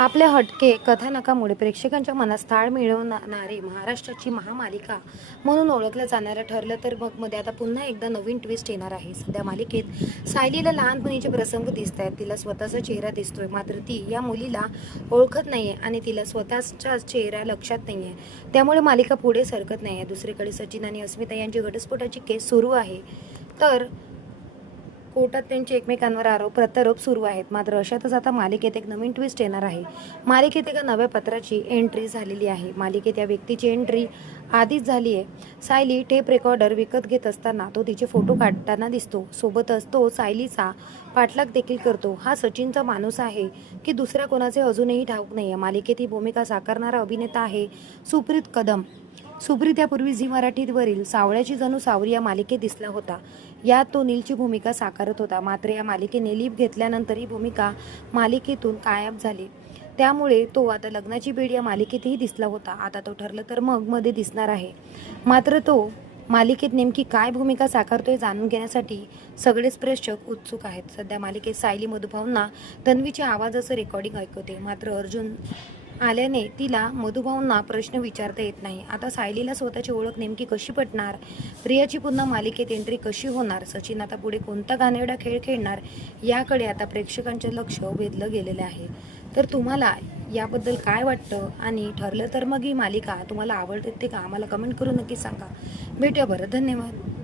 आपल्या हटके कथानकामुळे प्रेक्षकांच्या मनात स्थान मिळवणारी महाराष्ट्राची महामालिका म्हणून ओळखलं जाणारं ठरलं तर मग मध्ये आता पुन्हा एकदा नवीन ट्विस्ट येणार आहे. सध्या मालिकेत सायलीला लहानपणीचे प्रसंग दिसत आहेत. तिला स्वतःचा चेहरा दिसतोय, मात्र ती या मुलीला ओळखत नाहीये आणि तिला स्वतःचा चेहरा लक्षात नाहीये. त्यामुळे मालिका पुढे सरकत नाहीये. दुसरीकडे सचिन आणि अस्मिता यांची घटस्फोटाची केस सुरू आहे, तर कोर्टात त्यांचे एकमेकांवर आरोप प्रत्यारोप सुरू आहेत. मात्र अशातच आता मालिकेत एक नवीन ट्विस्ट येणार आहे. मालिकेत एका नव्या पत्राची एंट्री झालेली आहे. मालिकेत या व्यक्तीची एंट्री आधीच झाली आहे. सायली टेप रेकॉर्डर विकत घेत असताना तो तिचे फोटो काढताना दिसतो. सोबतच तो सायलीचा पाठलाग देखील करतो. हा सचिनचा माणूस आहे की दुसऱ्या कोणाचे अजूनही ठाऊक नाही आहे. मालिकेत ही भूमिका साकारणारा अभिनेता आहे सुप्रीत कदम. सुप्रीत यापूर्वी झी मराठीवरील सावळ्याची जणू सावरी या मालिकेत दिसला होता. यात तो नीलची भूमिका साकारत होता. मात्र या मालिकेने लीप घेतल्यानंतर ही भूमिका मालिकेतून गायब झाली. त्यामुळे तो आता लग्नाची बेडी या मालिकेतही दिसला होता. आता तो ठरलं तर मग मध्ये दिसणार आहे. मात्र तो मालिकेत नेमकी काय भूमिका साकारतोय जाणून घेण्यासाठी सगळेच प्रेक्षक उत्सुक आहेत. सध्या मालिकेत सायली मधुभाऊंना तन्वीच्या आवाजाचं रेकॉर्डिंग ऐकवते. मात्र अर्जुन आल्याने तिला मधुभाऊंना प्रश्न विचारता येत नाही. आता सायलीला स्वतःची ओळख नेमकी कशी पटणार? प्रियाची पुन्हा मालिकेत एंट्री कशी होणार? सचिन आता पुढे कोणता घाणेरडा खेळ खेळणार? याकडे आता प्रेक्षकांचे लक्ष वेधलं गेलेलं आहे. तर तुम्हाला याबद्दल काय वाटतं? आणि ठरलं तर मग ही मालिका तुम्हाला आवडते का? आम्हाला कमेंट करून नक्की सांगा. भेटूया बरं. धन्यवाद.